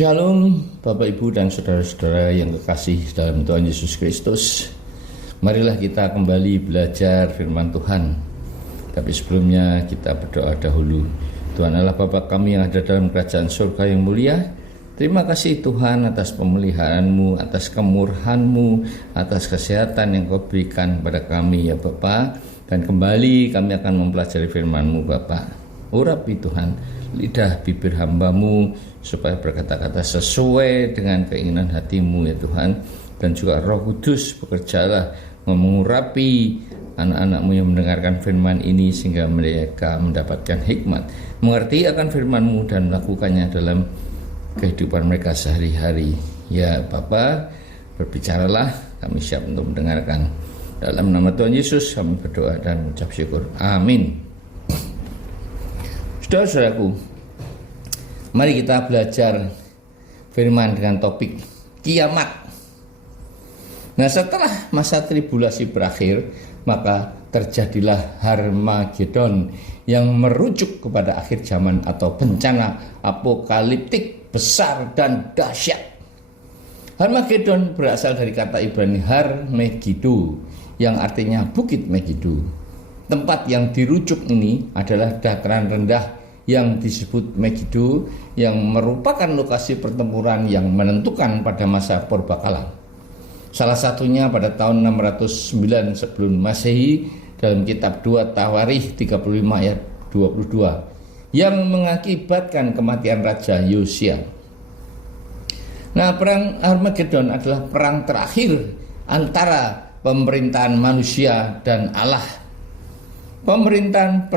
Shalom Bapak Ibu dan Saudara-saudara yang kekasih dalam Tuhan Yesus Kristus. Marilah kita kembali belajar firman Tuhan. Tapi sebelumnya kita berdoa dahulu. Tuhan Allah Bapa kami yang ada dalam kerajaan surga yang mulia, terima kasih Tuhan atas pemeliharaan-Mu, atas kemurahan-Mu, atas kesehatan yang Kau berikan pada kami ya Bapa. Dan kembali kami akan mempelajari firman-Mu Bapa. Urapi Tuhan lidah bibir hamba-Mu supaya berkata-kata sesuai dengan keinginan hati-Mu ya Tuhan. Dan juga Roh Kudus bekerjalah mengurapi anak-anak-Mu yang mendengarkan firman ini sehingga mereka mendapatkan hikmat, mengerti akan firman-Mu dan melakukannya dalam kehidupan mereka sehari-hari. Ya Bapa, berbicaralah, kami siap untuk mendengarkan. Dalam nama Tuhan Yesus kami berdoa dan mengucap syukur. Amin. Saudara-saudaraku, mari kita belajar firman dengan topik kiamat. Nah, setelah masa tribulasi berakhir, maka terjadilah Harmagedon yang merujuk kepada akhir zaman atau bencana apokaliptik besar dan dahsyat. Harmagedon berasal dari kata Ibrani Har Megiddo yang artinya bukit Megiddo. Tempat yang dirujuk ini adalah dataran rendah yang disebut Megiddo yang merupakan lokasi pertempuran yang menentukan pada masa Purbakala. Salah satunya pada tahun 609 sebelum Masehi dalam kitab 2 Tawarikh 35 ayat 22 yang mengakibatkan kematian Raja Yosia. Nah, perang Harmagedon adalah perang terakhir antara pemerintahan manusia dan Allah. Pemerintahan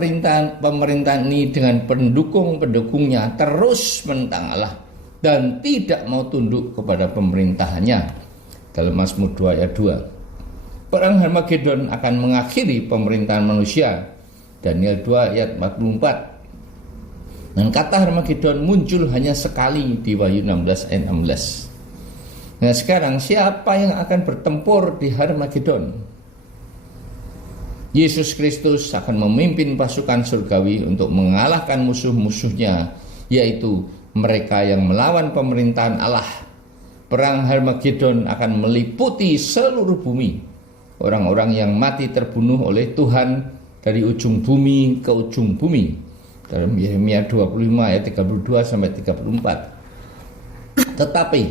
ini dengan pendukung-pendukungnya terus menentang Allah dan tidak mau tunduk kepada pemerintahannya. Dalam Mazmur 2 ayat 2. Perang Harmagedon akan mengakhiri pemerintahan manusia. Daniel 2 ayat 44. Dan kata Harmagedon muncul hanya sekali di Wahyu 16 ayat 16. Nah, sekarang siapa yang akan bertempur di Harmagedon? Yesus Kristus akan memimpin pasukan surgawi untuk mengalahkan musuh-musuhnya, yaitu mereka yang melawan pemerintahan Allah. Perang Harmagedon akan meliputi seluruh bumi. Orang-orang yang mati terbunuh oleh Tuhan dari ujung bumi ke ujung bumi. Dalam Yeremia 25 ayat 32 sampai 34. Tetapi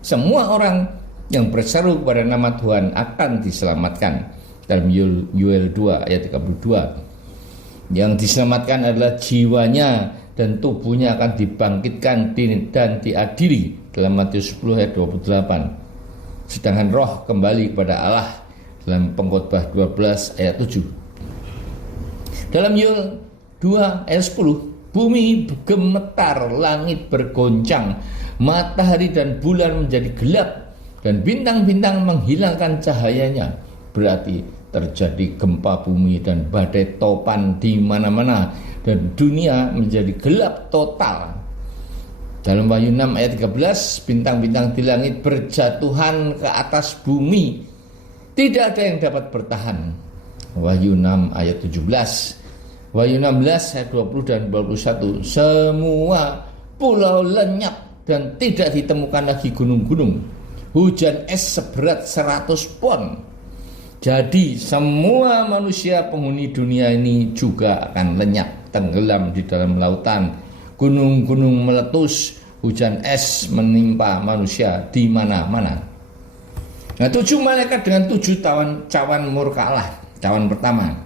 semua orang yang berseru kepada nama Tuhan akan diselamatkan. Dalam Yoel 2 ayat 32. Yang diselamatkan adalah jiwanya dan tubuhnya akan dibangkitkan dan diadili. Dalam Matius 10 ayat 28. Sedangkan roh kembali kepada Allah. Dalam Pengkhotbah 12 ayat 7. Dalam Yoel 2 ayat 10. Bumi gemetar, langit bergoncang, matahari dan bulan menjadi gelap, dan bintang-bintang menghilangkan cahayanya. Berarti terjadi gempa bumi dan badai topan di mana-mana, dan dunia menjadi gelap total. Dalam Wahyu 6 ayat 13, bintang-bintang di langit berjatuhan ke atas bumi. Tidak ada yang dapat bertahan. Wahyu 6 ayat 17. Wahyu 16 ayat 20 dan 21. Semua pulau lenyap dan tidak ditemukan lagi gunung-gunung. Hujan es seberat 100 pon. Jadi semua manusia penghuni dunia ini juga akan lenyap, tenggelam di dalam lautan. Gunung-gunung meletus, hujan es menimpa manusia di mana-mana. Nah, 7 malaikat dengan 7 cawan murka Allah. Cawan pertama,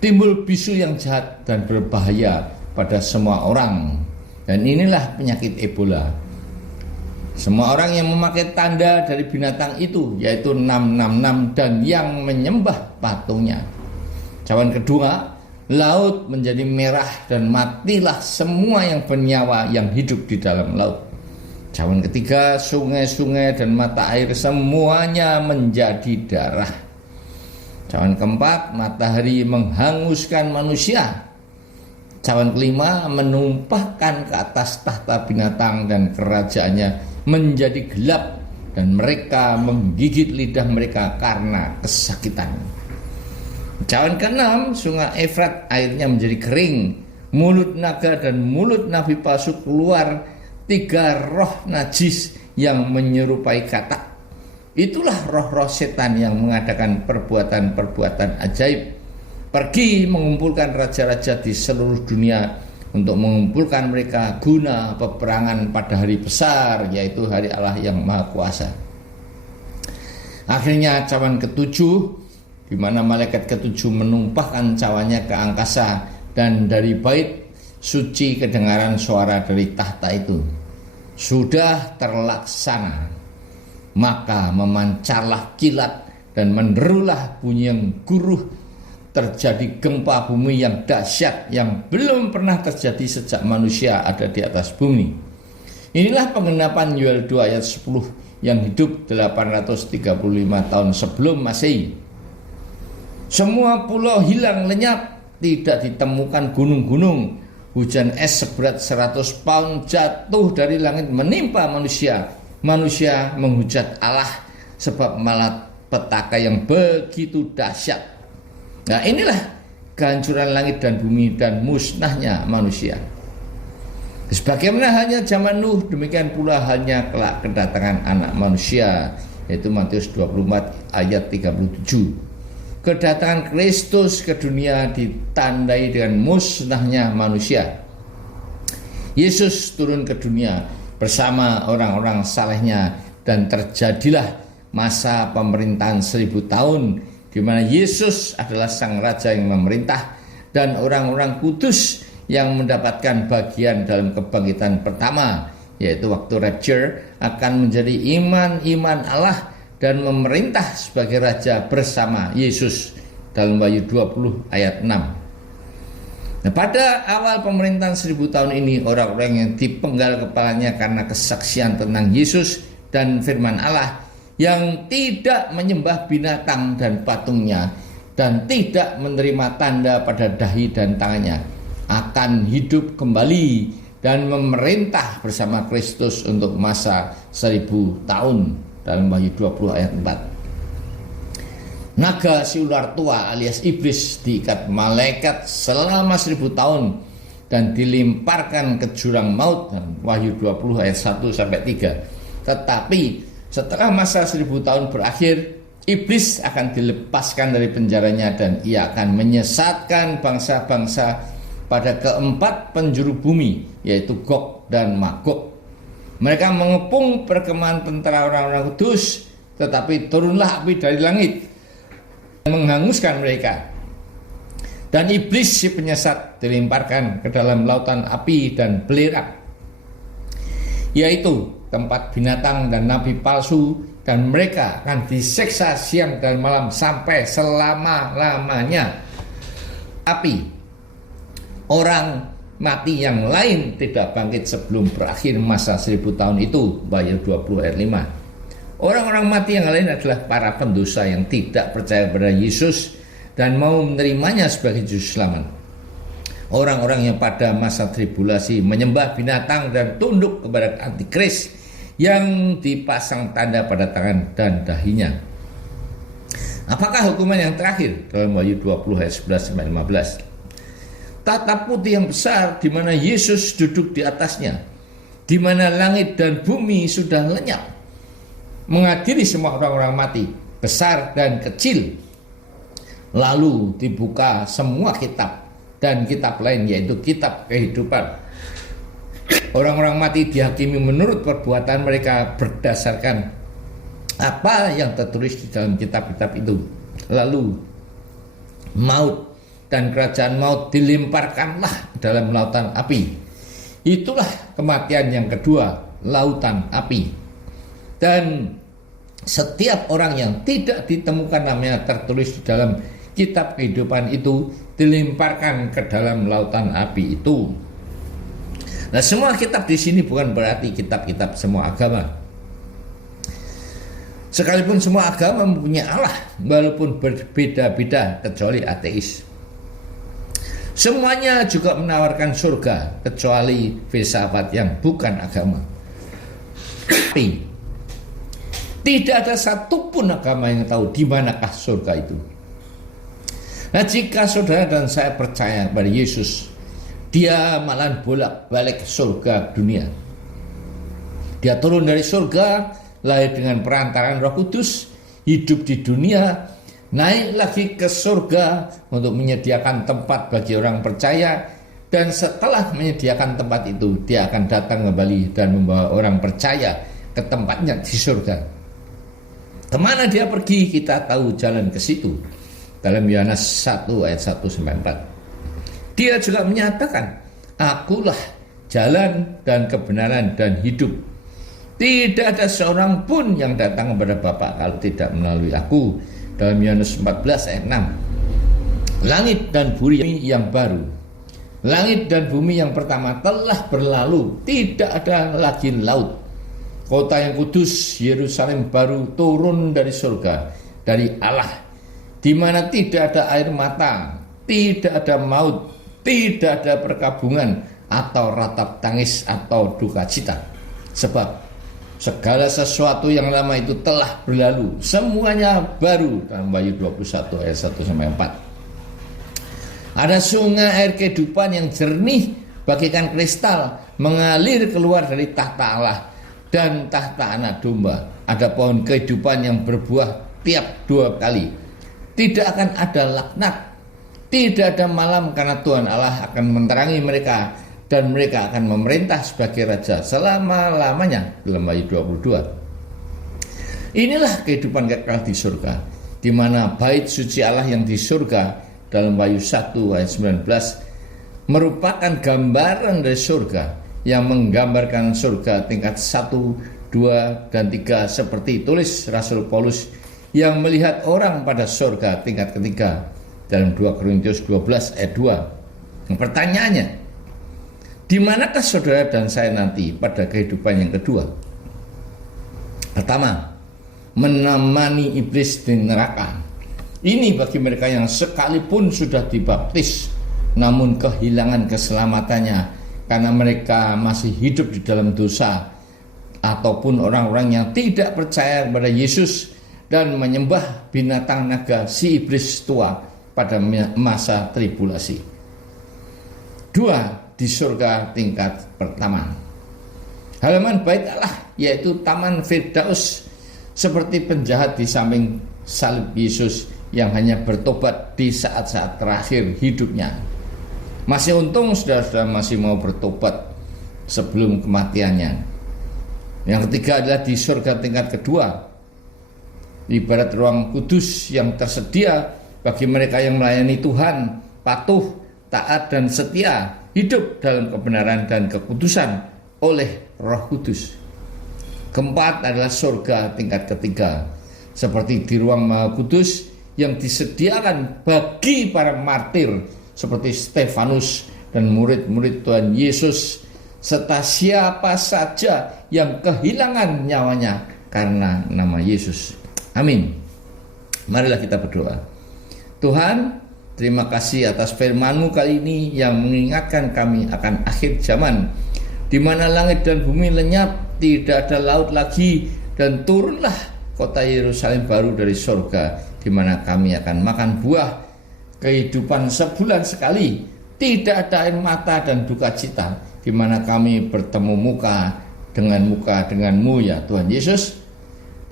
timbul bisu yang jahat dan berbahaya pada semua orang. Dan inilah penyakit Ebola. Semua orang yang memakai tanda dari binatang itu, yaitu 666, dan yang menyembah patungnya. Cawan kedua, laut menjadi merah dan matilah semua yang bernyawa yang hidup di dalam laut. Cawan ketiga, sungai-sungai dan mata air semuanya menjadi darah. Cawan keempat, matahari menghanguskan manusia. Cawan kelima, menumpahkan ke atas tahta binatang dan kerajaannya menjadi gelap, dan mereka menggigit lidah mereka karena kesakitan. Cawan keenam, sungai Efrat airnya menjadi kering, mulut naga dan mulut nabi palsu keluar, 3 roh najis yang menyerupai katak. Itulah roh-roh setan yang mengadakan perbuatan-perbuatan ajaib. Pergi mengumpulkan raja-raja di seluruh dunia untuk mengumpulkan mereka guna peperangan pada hari besar, yaitu hari Allah yang Maha Kuasa. Akhirnya cawan ketujuh, di mana malaikat ketujuh menumpahkan cawannya ke angkasa, dan dari bait suci kedengaran suara dari tahta itu, sudah terlaksana. Maka memancarlah kilat dan menderulah bunyi yang guruh. Terjadi gempa bumi yang dahsyat yang belum pernah terjadi sejak manusia ada di atas bumi. Inilah penggenapan Yoel 2 ayat 10 yang hidup 835 tahun sebelum Masehi. Semua pulau hilang lenyap, tidak ditemukan gunung-gunung. Hujan es seberat 100 pound jatuh dari langit menimpa manusia. Manusia menghujat Allah sebab malapetaka yang begitu dahsyat. Nah, inilah kehancuran langit dan bumi dan musnahnya manusia. Sebagaimana hanya zaman Nuh, demikian pula hanya kelak kedatangan anak manusia, yaitu Matius 24 ayat 37. Kedatangan Kristus ke dunia ditandai dengan musnahnya manusia. Yesus turun ke dunia bersama orang-orang salehnya, dan terjadilah masa pemerintahan 1000 tahun, di mana Yesus adalah sang raja yang memerintah, dan orang-orang kudus yang mendapatkan bagian dalam kebangkitan pertama, yaitu waktu rapture, akan menjadi iman Allah dan memerintah sebagai raja bersama Yesus dalam Wahyu 20 ayat 6. Nah, pada awal pemerintahan 1000 tahun ini, orang-orang yang dipenggal kepalanya karena kesaksian tentang Yesus dan firman Allah, yang tidak menyembah binatang dan patungnya, dan tidak menerima tanda pada dahi dan tangannya, akan hidup kembali dan memerintah bersama Kristus untuk masa 1000 tahun dalam Wahyu 20 ayat 4. Naga si ular tua alias iblis diikat malaikat selama 1000 tahun dan dilemparkan ke jurang maut, Wahyu 20 ayat 1 sampai 3. Tetapi setelah masa 1000 tahun berakhir, iblis akan dilepaskan dari penjaranya dan ia akan menyesatkan bangsa-bangsa pada keempat penjuru bumi, yaitu Gog dan Magog. Mereka mengepung perkemahan tentara orang-orang kudus, tetapi turunlah api dari langit menghanguskan mereka. Dan iblis si penyesat dilemparkan ke dalam lautan api dan belerang, yaitu tempat binatang dan nabi palsu, dan mereka akan disiksa siang dan malam sampai selama-lamanya. Api orang mati yang lain tidak bangkit sebelum berakhir masa 1000 tahun itu, Wahyu 20 ayat 5. Orang-orang mati yang lain adalah para pendosa yang tidak percaya pada Yesus dan mau menerimanya sebagai juru selamat. Orang-orang yang pada masa tribulasi menyembah binatang dan tunduk kepada antikris yang dipasang tanda pada tangan dan dahinya. Apakah hukuman yang terakhir dalam Wahyu 20 ayat 11-15? Tahta putih yang besar di mana Yesus duduk di atasnya, di mana langit dan bumi sudah lenyap, mengadili semua orang-orang mati, besar dan kecil. Lalu dibuka semua kitab, dan kitab lain yaitu kitab kehidupan. Orang-orang mati dihakimi menurut perbuatan mereka berdasarkan apa yang tertulis di dalam kitab-kitab itu. Lalu maut dan kerajaan maut dilemparkanlah dalam lautan api. Itulah kematian yang kedua, lautan api. Dan setiap orang yang tidak ditemukan namanya tertulis di dalam kitab kehidupan itu dilemparkan ke dalam lautan api itu. Nah, semua kitab di sini bukan berarti kitab-kitab semua agama. Sekalipun semua agama mempunyai Allah, walaupun berbeda-beda kecuali ateis. Semuanya juga menawarkan surga kecuali filsafat yang bukan agama. Tapi tidak ada satupun agama yang tahu di manakah surga itu. Nah, jika saudara dan saya percaya kepada Yesus, Dia malah bolak-balik surga dunia. Dia turun dari surga, lahir dengan perantaraan Roh Kudus, hidup di dunia, naik lagi ke surga untuk menyediakan tempat bagi orang percaya, dan setelah menyediakan tempat itu, dia akan datang kembali dan membawa orang percaya ke tempatnya di surga. Kemana dia pergi, kita tahu jalan ke situ. Dalam Yohanes 1 ayat 1-4. Dia juga menyatakan, akulah jalan dan kebenaran dan hidup. Tidak ada seorang pun yang datang kepada Bapa kalau tidak melalui aku. Dalam Yohanes 14 ayat 6. Langit dan bumi yang baru, langit dan bumi yang pertama telah berlalu, tidak ada lagi laut. Kota yang kudus, Yerusalem baru turun dari surga, dari Allah, di mana tidak ada air mata, tidak ada maut, tidak ada perkabungan atau ratap tangis atau duka cita. Sebab segala sesuatu yang lama itu telah berlalu, semuanya baru. Dalam Wahyu 21 ayat 1-4. Ada sungai air kehidupan yang jernih bagaikan kristal mengalir keluar dari tahta Allah dan tahta anak domba. Ada pohon kehidupan yang berbuah tiap 2 kali. Tidak akan ada laknat, tidak ada malam, karena Tuhan Allah akan menerangi mereka dan mereka akan memerintah sebagai raja selama-lamanya. Dalam Wahyu 22. Inilah kehidupan kekal di surga, di mana bait suci Allah yang di surga, dalam Wahyu 1 ayat 19, merupakan gambaran dari surga yang menggambarkan surga tingkat 1, 2, dan 3 seperti tulis Rasul Paulus yang melihat orang pada surga tingkat ketiga dalam 2 Korintus 12 ayat 2. Pertanyaannya, di manakah saudara dan saya nanti pada kehidupan yang kedua? Pertama, menemani iblis di neraka. Ini bagi mereka yang sekalipun sudah dibaptis namun kehilangan keselamatannya karena mereka masih hidup di dalam dosa, ataupun orang-orang yang tidak percaya kepada Yesus dan menyembah binatang naga si iblis tua pada masa tribulasi. 2. Di surga tingkat pertama, halaman bait Allah, yaitu Taman Firdaus, seperti penjahat di samping salib Yesus yang hanya bertobat di saat-saat terakhir hidupnya. Masih untung saudara-saudara masih mau bertobat sebelum kematiannya. Yang ketiga adalah di surga tingkat kedua, ibarat ruang kudus yang tersedia bagi mereka yang melayani Tuhan, patuh, taat, dan setia, hidup dalam kebenaran dan kekudusan oleh Roh Kudus. Keempat adalah surga tingkat ketiga, seperti di ruang Maha Kudus yang disediakan bagi para martir seperti Stefanus dan murid-murid Tuhan Yesus, serta siapa saja yang kehilangan nyawanya karena nama Yesus. Amin. Marilah kita berdoa. Tuhan, terima kasih atas firman-Mu kali ini yang mengingatkan kami akan akhir zaman, di mana langit dan bumi lenyap, tidak ada laut lagi, dan turunlah kota Yerusalem baru dari surga, di mana kami akan makan buah kehidupan sebulan sekali, tidak ada air mata dan duka cita, di mana kami bertemu muka dengan-Mu ya Tuhan Yesus.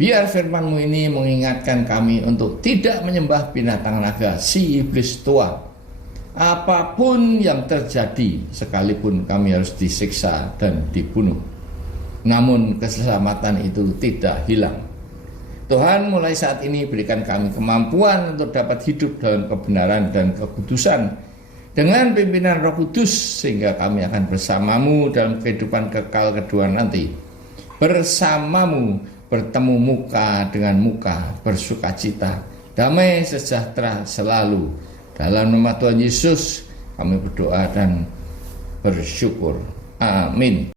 Biar firman-Mu ini mengingatkan kami untuk tidak menyembah binatang naga si iblis tua. Apapun yang terjadi, sekalipun kami harus disiksa dan dibunuh, namun keselamatan itu tidak hilang. Tuhan, mulai saat ini berikan kami kemampuan untuk dapat hidup dalam kebenaran dan kekudusan dengan pimpinan Roh Kudus, sehingga kami akan bersama-Mu dalam kehidupan kekal kedua nanti. Bersama-Mu, bertemu muka dengan muka, bersukacita, damai sejahtera selalu. Dalam nama Tuhan Yesus kami berdoa dan bersyukur. Amin.